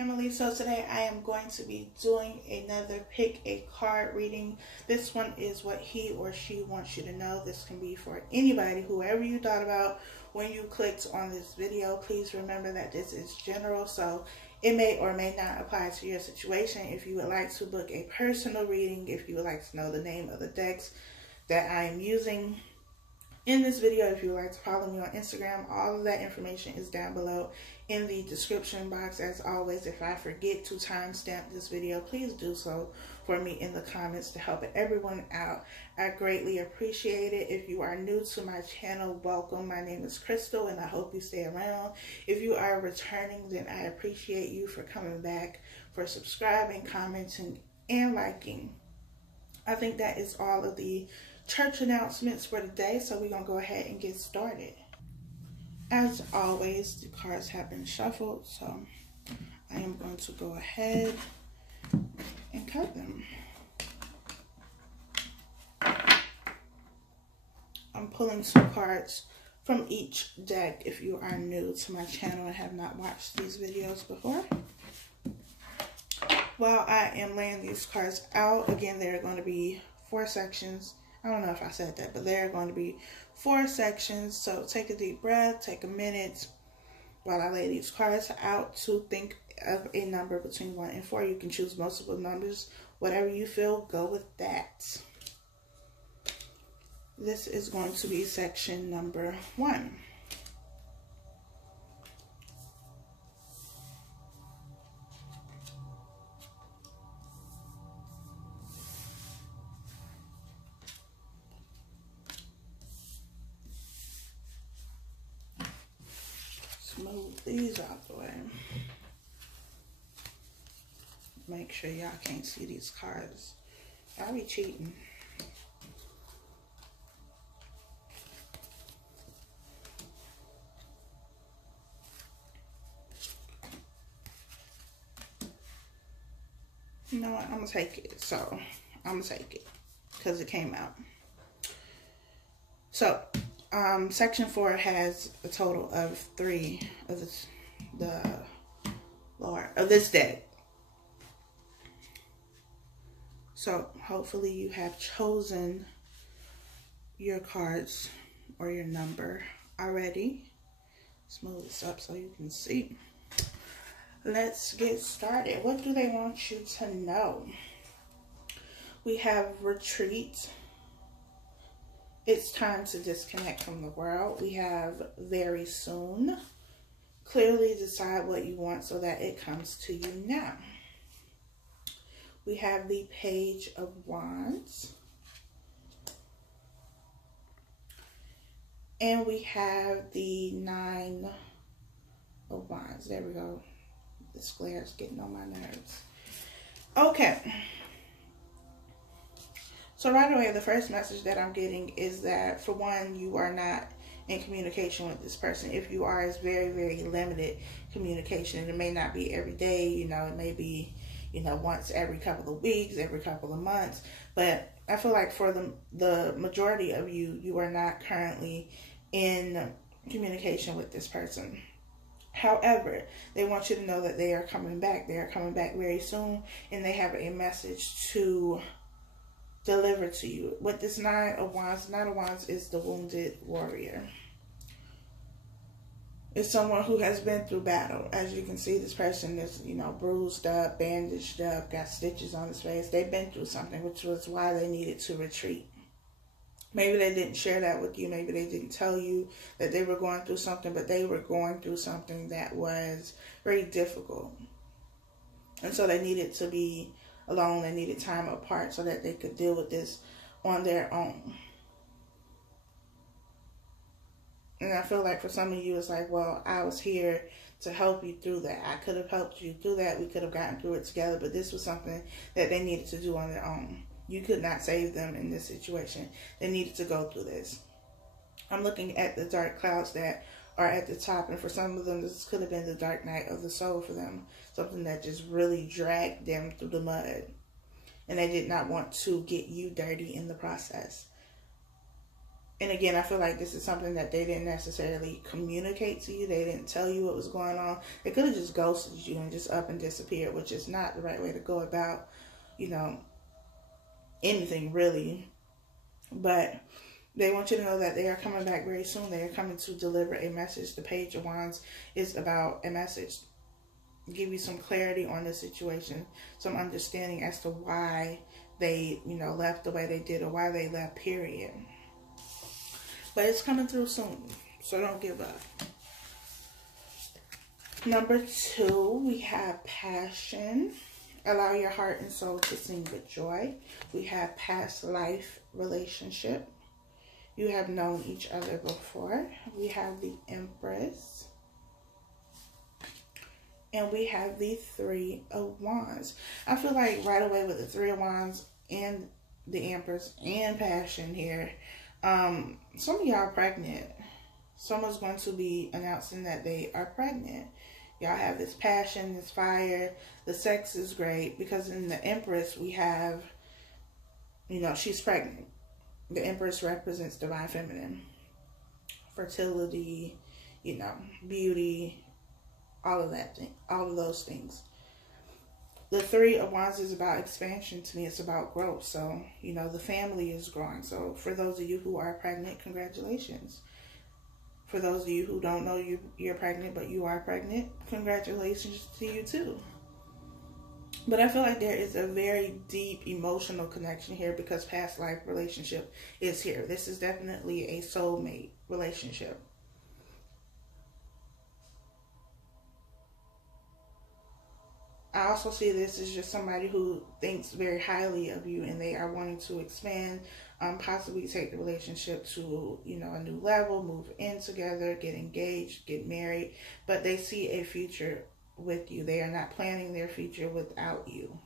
family. So today I am going to be doing another pick a card reading. This one is what he or she wants you to know. This can be for anybody, whoever you thought about when you clicked on this video. Please remember that this is general, so it may or may not apply to your situation. If you would like to book a personal reading, if you would like to know the name of the decks that I am using in this video, if you would like to follow me on Instagram, all of that information is down below in the description box. As always, if I forget to timestamp this video, please do so for me in the comments to help everyone out. I greatly appreciate it. If you are new to my channel, welcome. My name is Crystal and I hope you stay around. If you are returning, then I appreciate you for coming back, for subscribing, commenting, and liking. I think that is all of the church announcements for today, so we're gonna go ahead and get started. As always, the cards have been shuffled, so I am going to go ahead and cut them. I'm pulling some cards from each deck if you are new to my channel and have not watched these videos before. While I am laying these cards out, again, there are going to be 4 sections. I don't know if I said that, but there are going to be 4 sections. So take a deep breath, take a minute while I lay these cards out to think of a number between 1 and 4. You can choose multiple numbers. Whatever you feel, go with that. This is going to be section number 1. Move these out the way. Make sure y'all can't see these cards. Y'all be cheating. You know what? I'm gonna take it. So I'm gonna take it because it came out. So section 4 has a total of 3 of this deck. So hopefully you have chosen your cards or your number already. Smooth this up so you can see. Let's get started. What do they want you to know? We have retreat. It's time to disconnect from the world. We have very soon. Clearly decide what you want so that it comes to you now. We have the Page of Wands. And we have the 9 of Wands. There we go. This glare is getting on my nerves. Okay. So right away, the first message that I'm getting is that, for one, you are not in communication with this person. If you are, it's very, very limited communication. It may not be every day, you know, it may be, you know, once every couple of weeks, every couple of months. But I feel like for the majority of you, you are not currently in communication with this person. However, they want you to know that they are coming back. They are coming back very soon, and they have a message to deliver to you. With this 9 of Wands is the wounded warrior. It's someone who has been through battle. As you can see, this person is, you know, bruised up, bandaged up, got stitches on his face. They've been through something, which was why they needed to retreat. Maybe they didn't share that with you. Maybe they didn't tell you that they were going through something, but they were going through something that was very difficult. And so they needed to be alone. They needed time apart so that they could deal with this on their own. And I feel like for some of you, it's like, well, I was here to help you through that. I could have helped you through that. We could have gotten through it together, but this was something that they needed to do on their own. You could not save them in this situation. They needed to go through this. I'm looking at the dark clouds that are at the top, and for some of them, this could have been the dark night of the soul for them. Something that just really dragged them through the mud. And they did not want to get you dirty in the process. And again, I feel like this is something that they didn't necessarily communicate to you. They didn't tell you what was going on. They could have just ghosted you and just up and disappeared, which is not the right way to go about, anything really. But they want you to know that they are coming back very soon. They are coming to deliver a message. The Page of Wands is about a message. Give you some clarity on the situation, some understanding as to why they, left the way they did, or why they left, period. But it's coming through soon, so don't give up. Number 2, we have passion. Allow your heart and soul to sing with joy. We have past life relationship. You have known each other before. We have the Empress. And we have the Three of Wands. I feel like right away with the Three of Wands and the Empress and passion here, some of y'all are pregnant. Someone's going to be announcing that they are pregnant. Y'all have this passion, this fire. The sex is great because in the Empress we have, she's pregnant. The Empress represents divine feminine, fertility, beauty, all of that thing, all of those things. The Three of Wands is about expansion to me. It's about growth. So, the family is growing. So for those of you who are pregnant, congratulations. For those of you who don't know you're pregnant, but you are pregnant, congratulations to you too. But I feel like there is a very deep emotional connection here because past life relationship is here. This is definitely a soulmate relationship. I also see this as just somebody who thinks very highly of you and they are wanting to expand, possibly take the relationship to, a new level, move in together, get engaged, get married, but they see a future with you. They are not planning their future without you.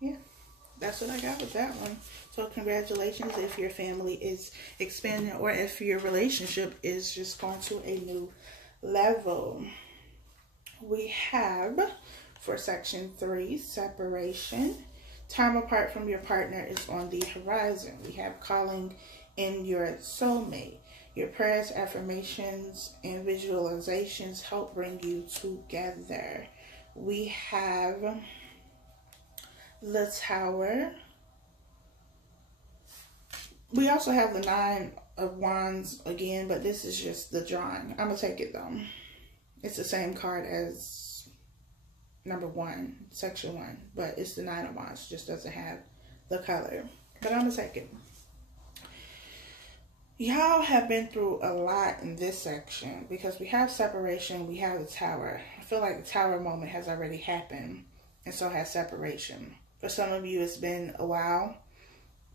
Yeah, that's what I got with that one. So congratulations if your family is expanding or if your relationship is just going to a new level. We have, for section 3, separation. Time apart from your partner is on the horizon. We have calling in your soulmate. Your prayers, affirmations, and visualizations help bring you together. We have the Tower. We also have the Nine of Wands again, but this is just the drawing. I'm going to take it though. It's the same card as number 1, section 1, but it's the Nine of Wands. Just doesn't have the color. But I'm going to take it. Y'all have been through a lot in this section because we have separation, we have the Tower. I feel like the Tower moment has already happened, and so has separation. For some of you, it's been a while.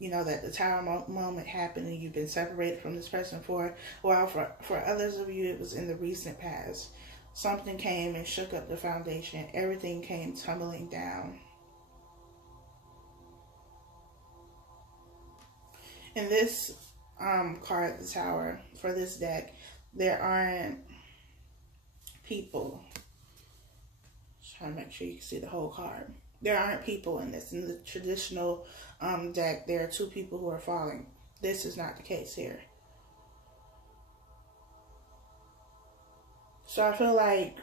That the Tower moment happened and you've been separated from this person for a while. For others of you, it was in the recent past. Something came and shook up the foundation. Everything came tumbling down. In this card, the Tower, for this deck, there aren't people. Just trying to make sure you can see the whole card. There aren't people in this. In the traditional deck, there are 2 people who are falling. This is not the case here. So I feel like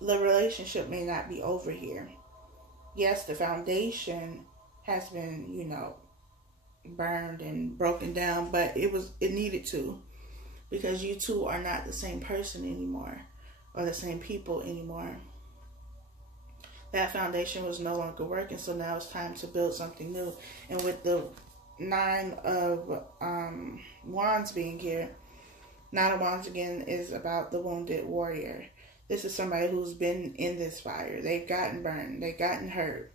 the relationship may not be over here. Yes, the foundation has been, burned and broken down, but it needed to, because you two are not the same person anymore or the same people anymore. That foundation was no longer working, so now it's time to build something new. And with the Nine of Wands being here, Nine of Wands again is about the wounded warrior. This is somebody who's been in this fire. They've gotten burned, they've gotten hurt,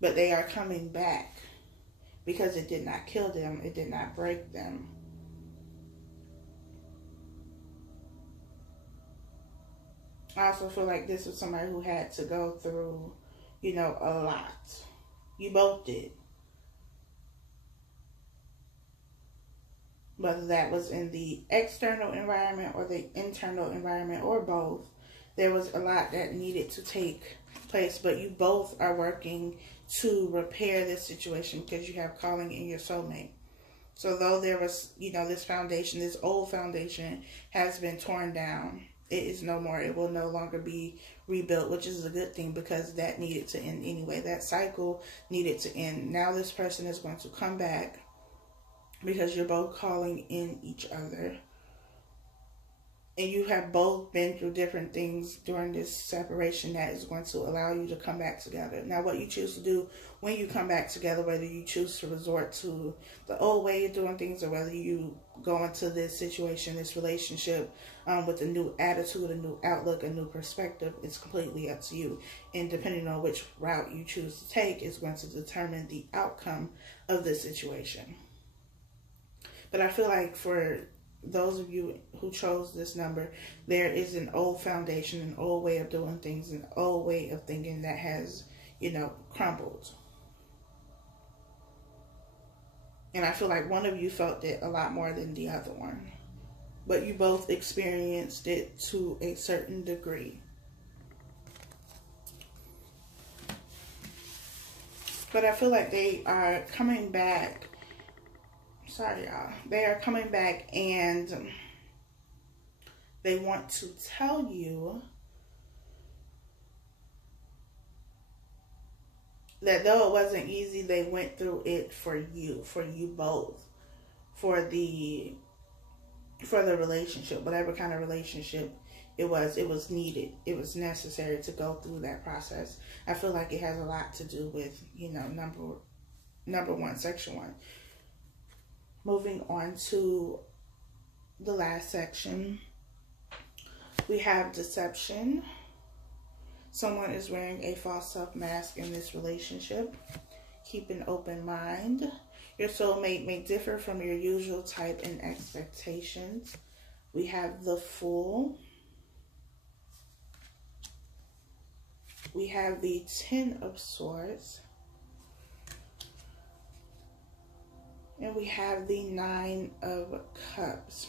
but they are coming back because it did not kill them, it did not break them. I also feel like this was somebody who had to go through, a lot. You both did. Whether that was in the external environment or the internal environment or both, there was a lot that needed to take place, but you both are working to repair this situation because you have calling in your soulmate. So though there was, this foundation, this old foundation has been torn down, it is no more. It will no longer be rebuilt, which is a good thing because that needed to end anyway. That cycle needed to end. Now this person is going to come back because you're both calling in each other. And you have both been through different things during this separation that is going to allow you to come back together. Now, what you choose to do when you come back together, whether you choose to resort to the old way of doing things or whether you go into this situation, this relationship with a new attitude, a new outlook, a new perspective, it's completely up to you. And depending on which route you choose to take is going to determine the outcome of the situation. But I feel like for those of you who chose this number, there is an old foundation, an old way of doing things, an old way of thinking that has, crumbled. And I feel like one of you felt it a lot more than the other one. But you both experienced it to a certain degree. But I feel like they are coming back. Sorry, y'all. They are coming back and they want to tell you that though it wasn't easy, they went through it for you both, for the relationship, whatever kind of relationship it was needed. It was necessary to go through that process. I feel like it has a lot to do with, number one, section 1. Moving on to the last section, we have deception. Someone is wearing a false self mask in this relationship. Keep an open mind. Your soulmate may differ from your usual type and expectations. We have the Fool. We have the Ten of Swords. And we have the Nine of Cups.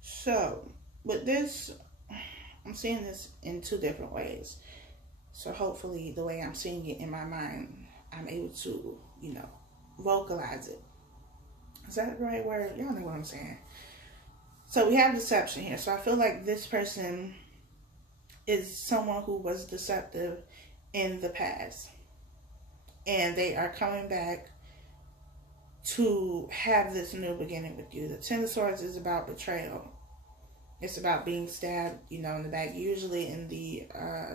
So, with this, I'm seeing this in two different ways. So, hopefully, the way I'm seeing it in my mind, I'm able to, vocalize it. Is that the right word? Y'all know what I'm saying. So we have deception here. So I feel like this person is someone who was deceptive in the past. And they are coming back to have this new beginning with you. The Ten of Swords is about betrayal. It's about being stabbed, in the back. Usually in the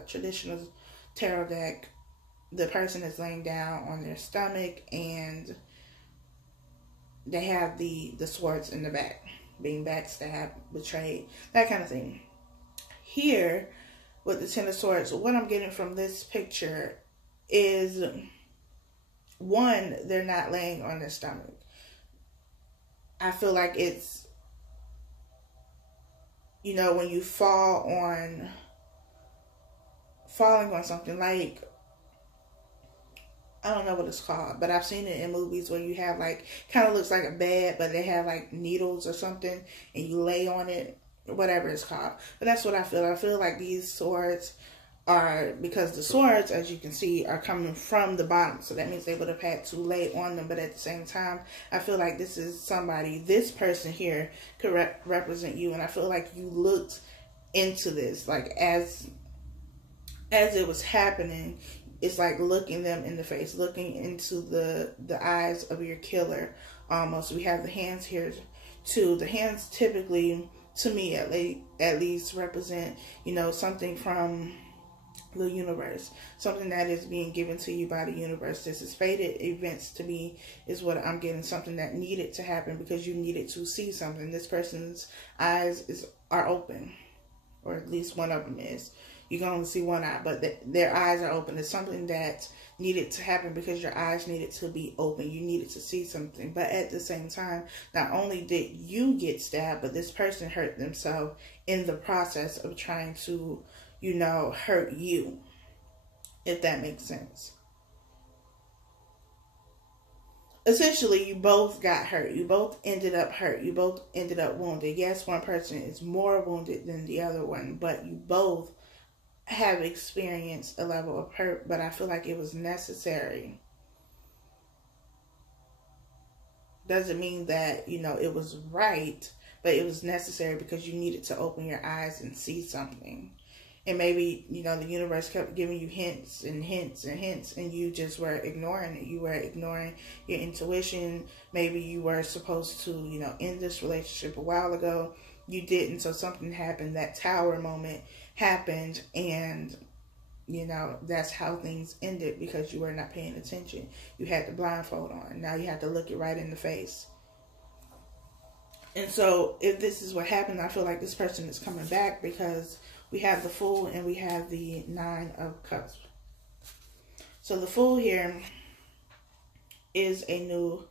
traditional tarot deck, the person is laying down on their stomach and they have the swords in the back. Being backstabbed, betrayed, that kind of thing. Here, with the Ten of Swords, what I'm getting from this picture is, one, they're not laying on their stomach. I feel like it's, when you falling on something, like, I don't know what it's called, but I've seen it in movies where you have kind of looks like a bed, but they have needles or something and you lay on it, whatever it's called. But that's what I feel. I feel like these swords are, because the swords, as you can see, are coming from the bottom. So that means they would have had to lay on them. But at the same time, I feel like this is somebody, this person here could represent you. And I feel like you looked into this, as it was happening. It's like looking them in the face, looking into the eyes of your killer almost. We have the hands here too. The hands typically, to me at least, represent, something from the universe. Something that is being given to you by the universe. This is fated events to me is what I'm getting. Something that needed to happen because you needed to see something. This person's eyes are open. Or at least one of them is. You can only see one eye, but their eyes are open. It's something that needed to happen because your eyes needed to be open. You needed to see something. But at the same time, not only did you get stabbed, but this person hurt themselves in the process of trying to, hurt you, if that makes sense. essentially, you both got hurt. You both ended up hurt. You both ended up wounded. Yes, one person is more wounded than the other one, but you both have experienced a level of hurt, but I feel like it was necessary. Doesn't mean that, it was right, but it was necessary because you needed to open your eyes and see something. And maybe, the universe kept giving you hints and hints and hints, and you just were ignoring it. You were ignoring your intuition. Maybe you were supposed to, end this relationship a while ago. You didn't, so something happened. That tower moment happened, and, that's how things ended because you were not paying attention. You had the blindfold on. Now you have to look it right in the face. And so if this is what happened, I feel like this person is coming back because we have the Fool and we have the Nine of Cups. So the Fool here is a new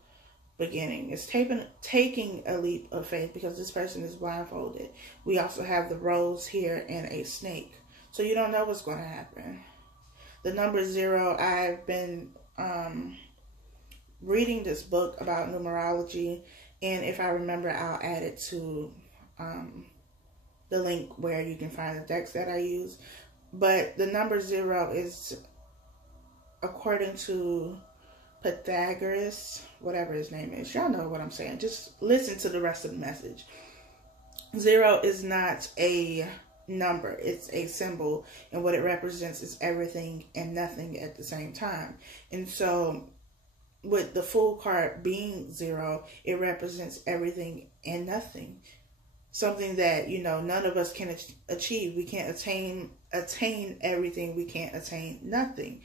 beginning. It's taking a leap of faith because this person is blindfolded. We also have the Rose here and a snake. So you don't know what's going to happen. The number 0, I've been reading this book about numerology, and if I remember, I'll add it to the link where you can find the decks that I use. But the number 0 is, according to Pythagoras, whatever his name is. Y'all know what I'm saying. Just listen to the rest of the message. 0 is not a number. It's a symbol, and what it represents is everything and nothing at the same time. And so with the Fool card being 0, it represents everything and nothing. Something that, none of us can achieve. We can't attain everything. We can't attain nothing.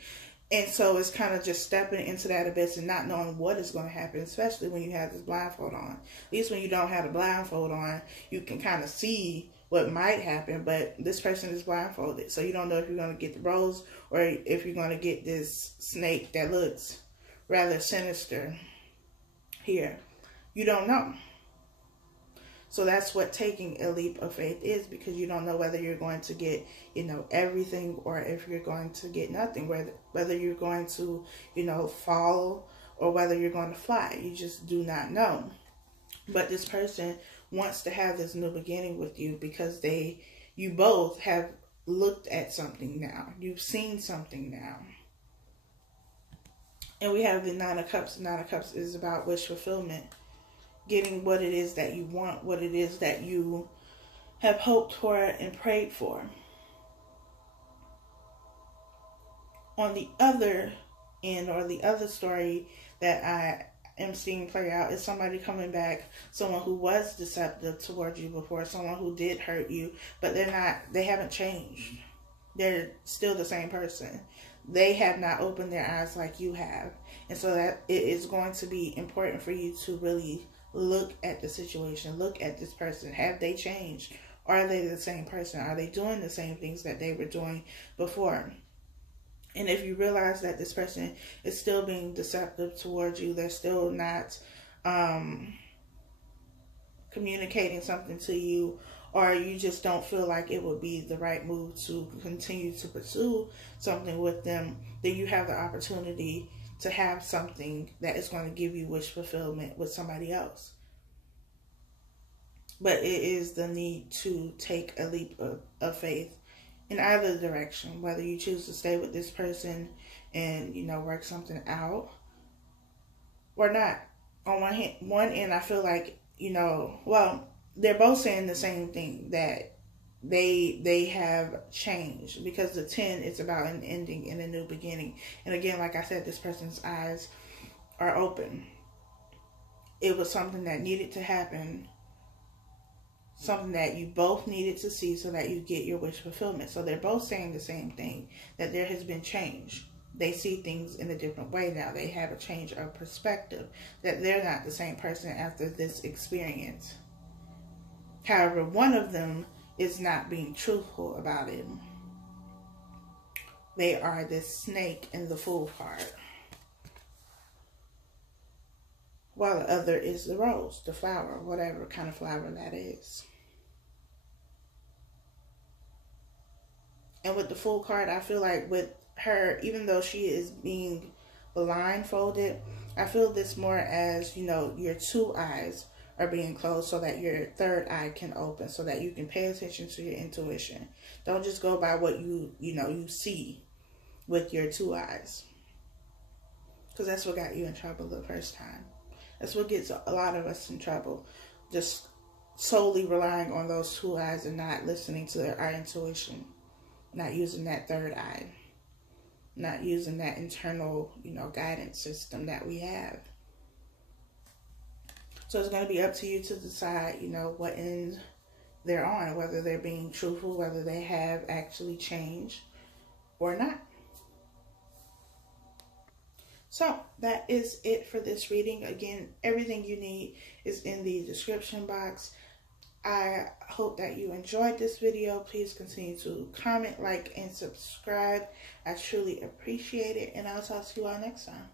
And so it's kind of just stepping into that abyss and not knowing what is going to happen, especially when you have this blindfold on. At least when you don't have a blindfold on, you can kind of see what might happen, but this person is blindfolded. So you don't know if you're going to get the Rose or if you're going to get this snake that looks rather sinister here. You don't know. So that's what taking a leap of faith is, because you don't know whether you're going to get, everything, or if you're going to get nothing, whether you're going to, fall or whether you're going to fly. You just do not know. But this person wants to have this new beginning with you because you both have looked at something now. You've seen something now. And we have the Nine of Cups. The Nine of Cups is about wish fulfillment. Getting what it is that you want, what it is that you have hoped for and prayed for. On the other end, or the other story that I am seeing play out, is somebody coming back, someone who was deceptive towards you before, someone who did hurt you, but they haven't changed. They're still the same person. They have not opened their eyes like you have. And so that it is going to be important for you to really look at the situation, look at this person. Have they changed? Are they the same person? Are they doing the same things that they were doing before? And if you realize that this person is still being deceptive towards you, they're still not communicating something to you, or you just don't feel like it would be the right move to continue to pursue something with them, then you have the opportunity to have something that is going to give you wish fulfillment with somebody else. But it is the need to take a leap of faith in either direction, whether you choose to stay with this person and, work something out or not. On one end, I feel like, they're both saying the same thing, that they have changed, because the 10 is about an ending and a new beginning. And again, like I said, this person's eyes are open. It was something that needed to happen, something that you both needed to see so that you get your wish fulfillment. So they're both saying the same thing, that there has been change. They see things in a different way now. They have a change of perspective, that they're not the same person after this experience. However, one of them is not being truthful about it. They are the snake and the Fool card, while the other is the rose, the flower, whatever kind of flower that is. And with the Fool card, I feel like with her, even though she is being blindfolded, I feel this more as, you know, your two eyes are being closed so that your third eye can open, so that you can pay attention to your intuition. Don't just go by what you see with your two eyes. Because that's what got you in trouble the first time. That's what gets a lot of us in trouble. Just solely relying on those two eyes and not listening to our intuition. Not using that third eye. Not using that internal, guidance system that we have. So it's going to be up to you to decide, what end they're on. Whether they're being truthful, whether they have actually changed or not. So that is it for this reading. Again, everything you need is in the description box. I hope that you enjoyed this video. Please continue to comment, like, and subscribe. I truly appreciate it. And I'll talk to you all next time.